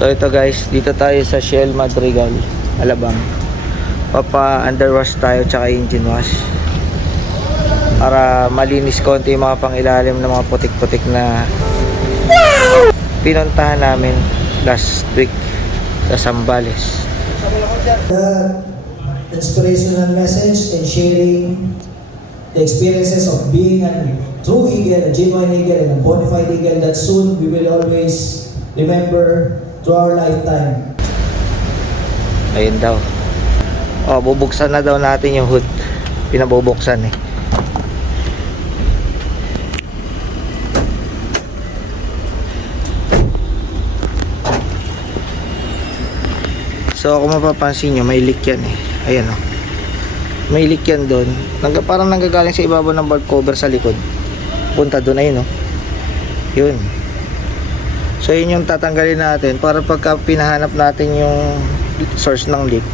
So ito guys, dito tayo sa Shell Madrigal, Alabang. Papa underwash tayo tsaka engine wash para malinis konti yung mga pangilalim ng mga putik-putik na pinuntahan namin last week sa Zambales. The inspirational message and sharing the experiences of being a true eagle, a genuine eagle, and a bona fide eagle that soon we will always remember through our lifetime. Ayun daw. Oh, bubuksan na daw natin yung hood. Pinabubuksan eh. So kung mapapansin nyo, may leak yan eh. Ayan o. May leak yan doon. Parang nanggagaling sa ibabaw ng valve cover sa likod. Punta doon, ayun o. Yun. So yun yung tatanggalin natin para pagka pinahanap natin yung source ng leak,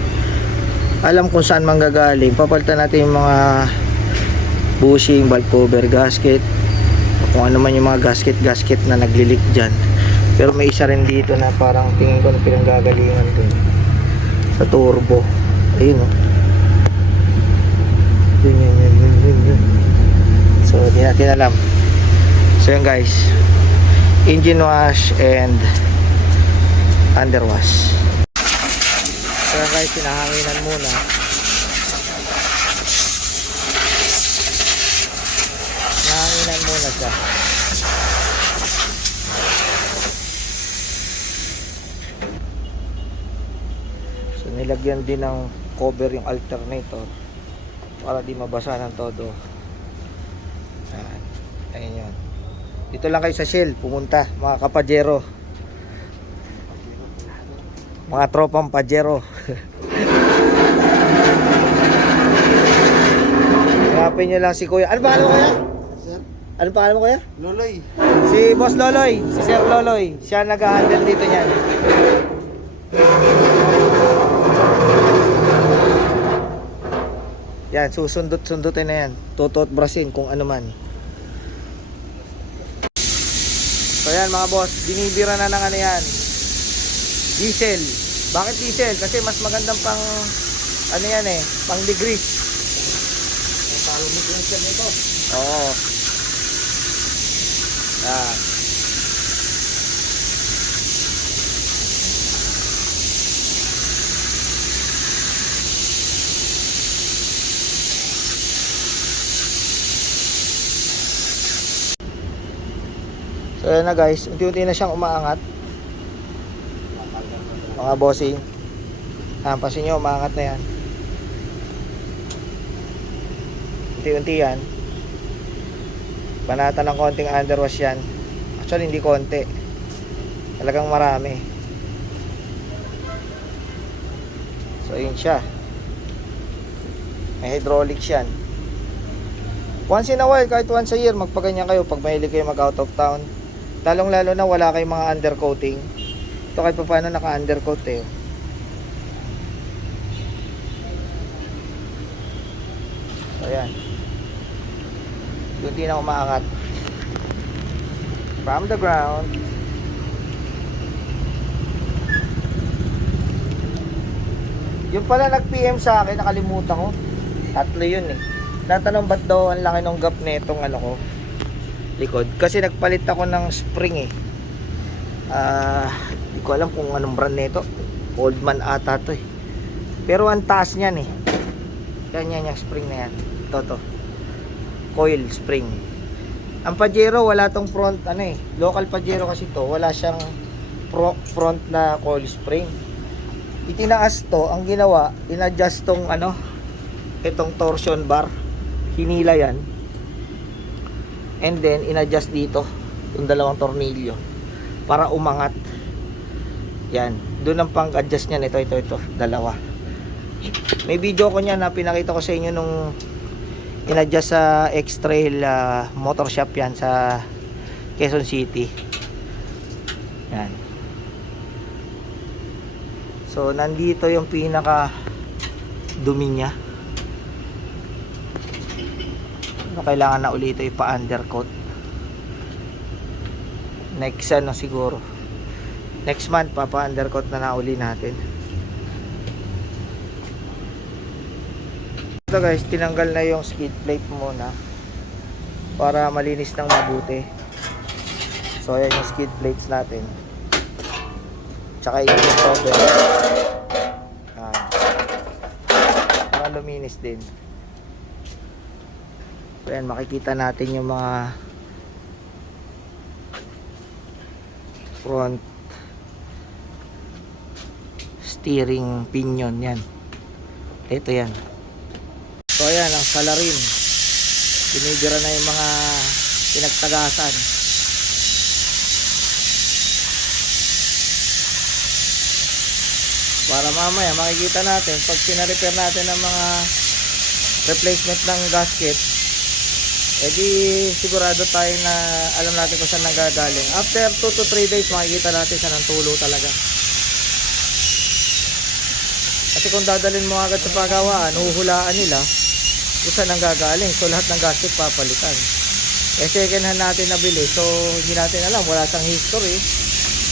alam kung saan manggagaling. Papalitan natin yung mga bushing, valve cover, gasket, kung ano man yung mga gasket na nagli-leak dyan. Pero may isa rin dito na parang tingin ko na pinanggagalingan din sa turbo. Ayun o. Yun. So di natin alam. So yun guys, engine wash and underwash. So guys, pinahanginan muna. Pinahanginan muna siya. So nilagyan din ng cover yung alternator para di mabasa ng todo. Ayun yun. Dito lang kayo sa Shell pumunta, mga kapajero, mga tropang pajero. Hanapin nyo lang si Kuya. Ano pangalan mo, Kuya? Sir? Ano pangalan mo, Kuya? Loloy. Si Boss Loloy, si Sir Loloy. Siya nag-handle dito niyan. Yan, susundot-sundutin na yan. Tutot brasin kung ano man. So yan mga boss, binibira na ng ano yan, diesel. Bakit diesel? Kasi mas magandang pang ano yan eh, pang degrees. Ang talo mo sir nito. Oo. Yan. So yan na guys, unti-unti na siyang umaangat. Mga bossing, pansin nyo, umaangat na yan. Unti-unti yan. Banata ng konting underwash yan. Actually hindi konti, talagang marami. So yun siya. May hydraulics yan. Once in a while, kahit once a year, magpaganyan kayo pag mahilig kayo mag out of town. Lalong lalo na wala kayong mga undercoating. Ito kahit pa paano naka undercoat eh. So yan. Hindi na umaangat from the ground. Yung pala nag PM sa akin, nakalimutan ko. 3 yun eh. Natanong ba't daw ang laki ng gap netong ano ko, likod. Kasi nagpalit ako ng spring eh. Hindi ko alam kung anong brand nito. Oldman ata to eh. Pero ang taas niyan eh. Yan yung spring na yan. Ito. Coil spring. Ang Pajero wala tong front ano eh. Local Pajero kasi to. Wala siyang front na coil spring. Itinaas to. Ang ginawa, inadjust tong ano, itong torsion bar. Hinila yan. And then inadjust dito yung dalawang tornilyo para umangat. Yan, doon ang pang-adjust niyan. Ito, dalawa. May video ko niyan na pinakita ko sa inyo nung inadjust sa X-Trail motor shop yan sa Quezon City. Yan. So nandito yung pinaka dumi niya. Kailangan na ulit ito ipa-undercoat. Next ano siguro. next month papa-undercoat na uli natin. Ito guys, tinanggal na yung skid plate muna para malinis ng mabuti. So ayan yung skid plates natin, tsaka yung cover. Para luminis din. So ayan, makikita natin yung mga front steering pinion yan. Ito yan. So ayan ang salarin, tinidira na yung mga pinagtagasan. Para mamaya makikita natin pag pina-repair natin ng mga replacement ng gasket, edi sigurado tayo na alam natin kung saan nanggagaling. After 2 to 3 days makikita natin saan ang tulo talaga. Kasi kung dadalhin mo agad sa pagawaan, huhulaan nila kung saan nanggagaling. So lahat ng gasket papalitan. Eh second hand natin nabili, so hindi natin alam, wala siyang history.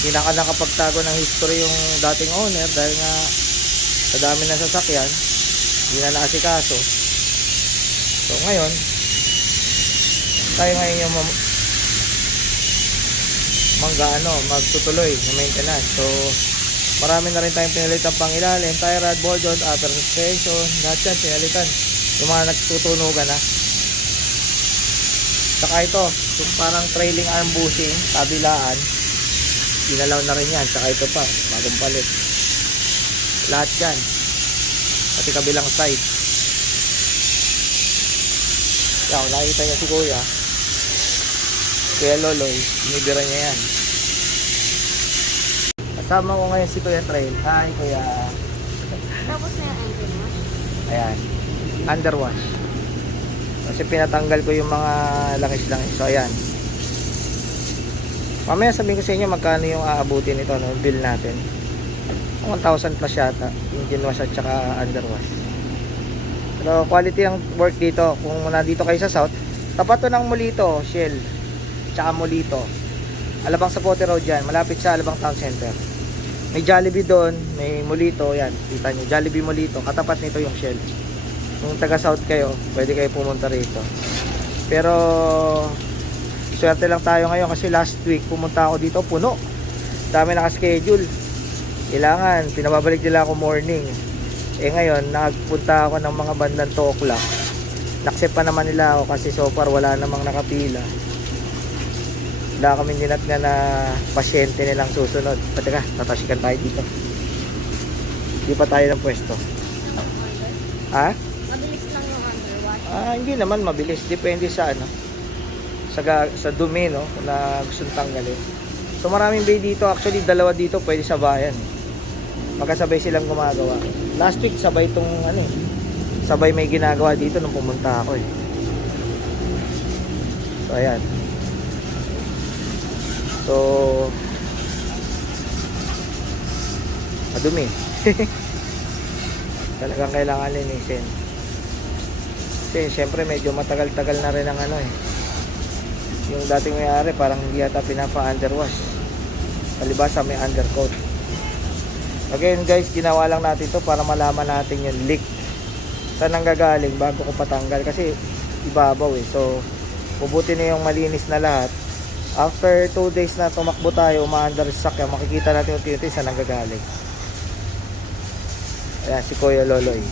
Hindi na nakapagtago ng history yung dating owner dahil nga sa dami ng sasakyan, hindi na naasikaso. So ngayon, tayo ngayon yung magtutuloy na maintenance. So marami na rin tayong pinalitan pang ilalim, tie rod, ball joint, upper suspension, lahat yan pinalitan, yung mga nagtutunugan na. Saka ito, yung parang trailing arm bushing kabilaan, pinalaw na rin yan. Saka ito pa, bagong palit. Lahat yan, pati kabilang side. Yan, nakikita niya si Kuya Loloy, sinibira niya yan. Kasama ko ngayon si Kuya Trail. Hi Kuya. Tapos na yung engine wash. Ayan, underwash. Kasi pinatanggal ko yung mga langis-langis. So ayan, mamaya sabihin ko sa inyo magkano yung aabutin nito, no, bill natin. 1,000 plus yata, engine wash at saka underwash. So quality ang work dito. Kung nandito kayo sa South, tapat to ng Molito, Shell, tsaka Molito, Alabang Sapote Road yan, malapit sa Alabang Town Center. May Jollibee doon, may Molito, yan, kita nyo, Jollibee Molito, katapat nito yung Shell. Kung taga South kayo, pwede kayo pumunta rito. Pero swerte lang tayo ngayon kasi last week pumunta ako dito, puno, dami naka-schedule. Kailangan, pinababalik nila ako morning. Eh ngayon, nagpunta ako ng mga bandang 2 o'clock. Naksept pa naman nila ako kasi so far wala namang nakapila. Wala kami dinat nga na pasyente nilang susunod. Pateka, tatasikan tayo dito. Hindi pa tayo ng pwesto. Ha? Mabilis lang yung underwash. Hindi naman mabilis. Depende sa ano, sa dumi, no, na gustong tanggalin. So maraming bay dito. Actually, 2 dito pwede sa bayan. Magkasabay silang gumagawa. Last week sabay itong sabay may ginagawa dito nung pumunta ako eh. So ayan. So madumi. Talagang kailangan linisin. Kasi syempre medyo matagal-tagal na rin ang yung dating may-ari parang hindi yata pinapa-underwash. Palibasa may undercoat. Again guys, ginawa lang natin to para malaman natin yung leak saan nanggagaling bago ko patanggal kasi ibabaw eh. So pubuti na yung malinis na lahat. After 2 days na tumakbo tayo, umaandar sa sakya, makikita natin unti-unti saan nanggagaling. Ayan si Kuya Loloy.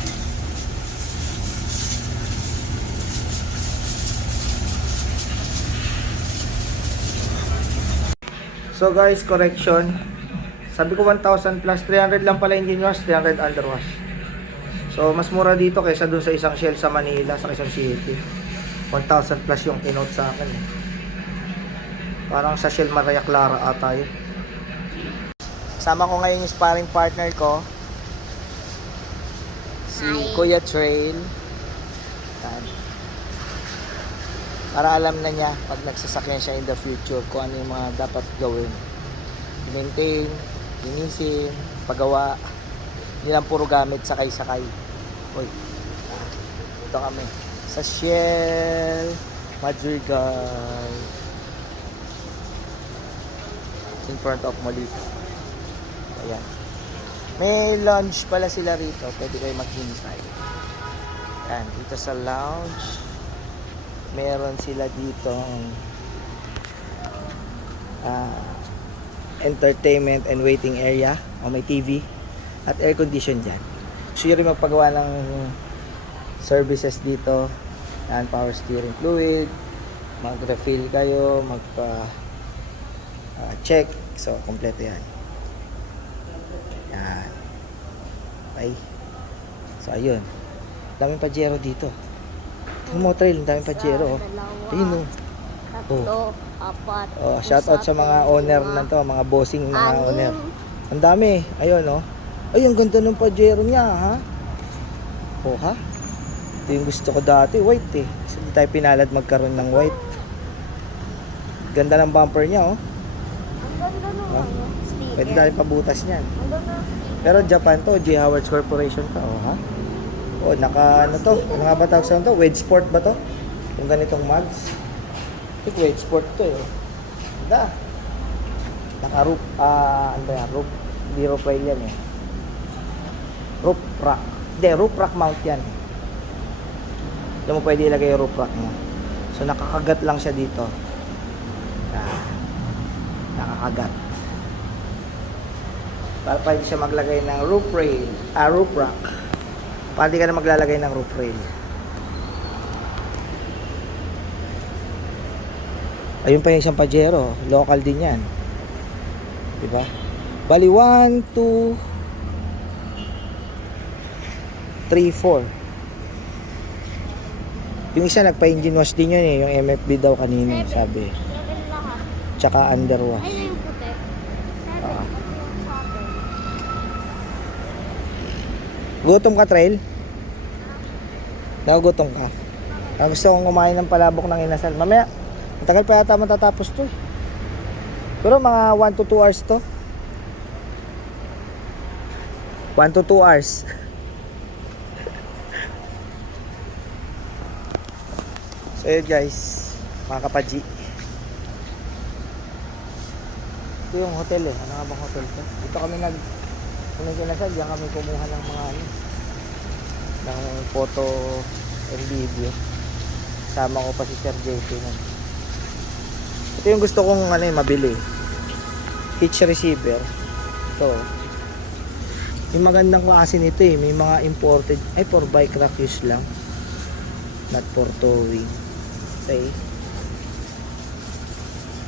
So guys, correction. Sabi ko 1,000 plus, 300 lang pala engine wash, 300 underwash. So mas mura dito kaysa dun sa isang Shell sa Manila, sa Quezon City. 1,000 plus yung kinote sa akin eh. Parang sa Shell Maria Clara ata yun. Sama ko ngayon yung sparring partner ko, si Kuya Trail. Para alam na niya pag nagsasakyan siya in the future kung ano yung mga dapat gawin. Maintain, linisin, paggawa. Hindi lang puro gamit sakay-sakay. Uy, ito kami sa Shell Madrigal in front of Molito. Ayan. May lounge pala sila rito. Pwede kayo maghintay. Ayan, dito sa lounge. Meron sila dito entertainment and waiting area. O may TV. At air condition dyan. So yun rin magpagawa ng services dito. Ayan, power steering fluid. Mag-refill kayo. Check. So, kompleto yan. Yan. Okay. So, ayun. Daming Pajero dito. Yung mo trail, daming Pajero. Oh. Dalawa, Ayun oh. tatlo, apat. Oh, shout out sa mga owner na to, mga bossing mga anim. owner. Ang dami. Ayun oh. Ay, ang ganda ng Pajero niya, ha? Oh, ha? Ito yung gusto ko dati, white eh. Kasi hindi tayo pinalad magkaroon ng white. Ganda ng bumper niya, oh. Ang ganda nung Oh. ano, sticker. Pwede tayo pabutas niyan. Ang ganda ng sticker. Pero Japan to, J. Howard's Corporation to, oh, ha? Oh, naka, ano to? Ano nga ba tawag sa to? Wade Sport ba to? Yung ganitong mugs? I think Wade Sport to, eh. Ganda. Naka-roof, ano ba yan? Roof, hindi roof rail yan, eh. Roof rack. Hindi, roof rack mount yan. Diyan mo pwede ilagay yung roof rack mo. So, nakakagat lang siya dito. Nakakagat. Para pwede siya maglagay ng roof rail, roof rack. Pwede ka na maglalagay ng roof rail. Ayun pa yung isang Pajero, local din yan. Diba? Bali 1, 2, 3, 4. Yung isa nagpa-engine wash din yun eh, yung MFB daw kanina, sabi. 7 lahat. Tsaka underwash. Ay, yung puti. 7. Ah. Yung sa akin. Gutom ka, Trail? Nagugutom ka? Gusto kong kumain ng palabok ng inasal. Mamaya, ang tagal pa yata matatapos to. Pero mga 1 to 2 hours to. 1 to 2 hours. So yun guys, mga kapadji. Ito yung hotel eh. Ano nga bang hotel to? Dito kami kung kinasal, diyan kami kumuha ng mga ng photo and video. Sama ko pa si Sir JP nun. Ito yung gusto kong mabili. Hitch receiver. Ito. Yung magandang klase nito eh. May mga imported. Ay, for bike rack use lang. Not for towing. Okay.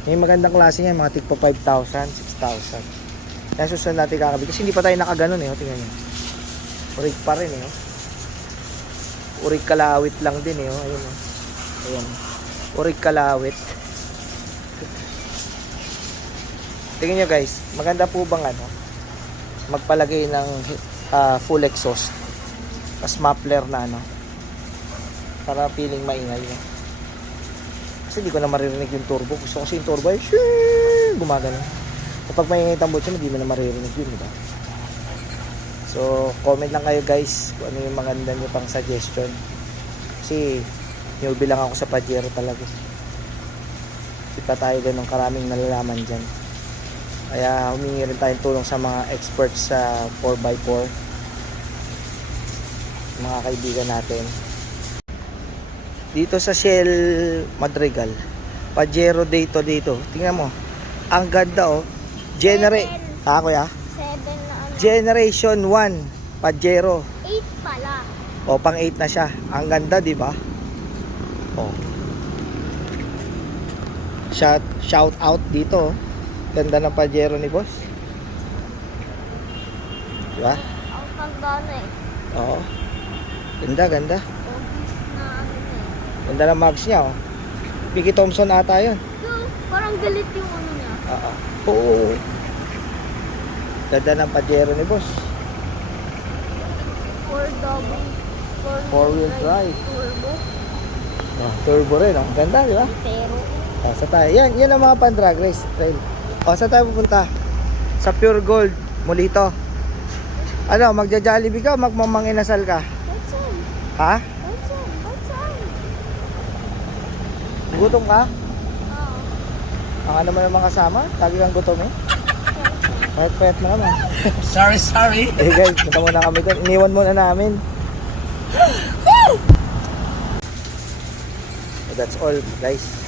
May magandang klase niya. Mga tigpa 5,000, 6,000. Kaya susunod natin kakabit. Kasi hindi pa tayo nakaganon eh. Tingnan nyo. Urig pa rin eh. Urig kalawit lang din eh. Ayun oh. Ayan. Urig kalawit. Tingnan nyo guys. Maganda po bang magpalagay ng full exhaust. Tapos muffler na para feeling maingay no? Kasi hindi ko na maririnig yung turbo. Gusto ko kasi yung turbo ay gumagano. Kapag maingay tambot siya, hindi mo na maririnig yun, diba? So, comment lang kayo guys kung ano yung maganda nyo pang suggestion. Kasi newbie lang ako sa Pajero talaga. Hindi pa tayo ganun karaming nalalaman dyan. Kaya humingi rin tayong tulong sa mga experts sa 4x4. Mga kaibigan natin. Dito sa Shell Madrigal, Pajero dito. Tingnan mo. Ang ganda oh. Kuya? 7 na ano. Generation 1 Pajero. 8 pala. O pang 8 na siya. Ang ganda, di ba? Oh. Shout out dito. Oh. Ganda ng Pajero ni boss. Di ba? Ang pagdana eh. Oo. Ganda. Obvious na ano eh. Ganda ng mags niya, oh. Vicky Thompson ata yun. So, parang galit yung ano niya. Oo. Ganda ng Pajero ni boss. 4-wheel drive. Turbo. Turbo rin, oh. Ganda, di ba? Pero, Sa tayo. Yan ang mga pan-drag race trail. Saan tayo pupunta? Sa Pure Gold, Molito. Magja-Jollibee ka, magmamanginasal ka? that's all. Ha? That's all. Gutom ka? Oo. Ang ano mo naman kasama? Lagi kang gutom eh? Payat-payat mo naman. Sorry. Eh guys, punta muna kami doon. Iniwan muna namin. So that's all guys.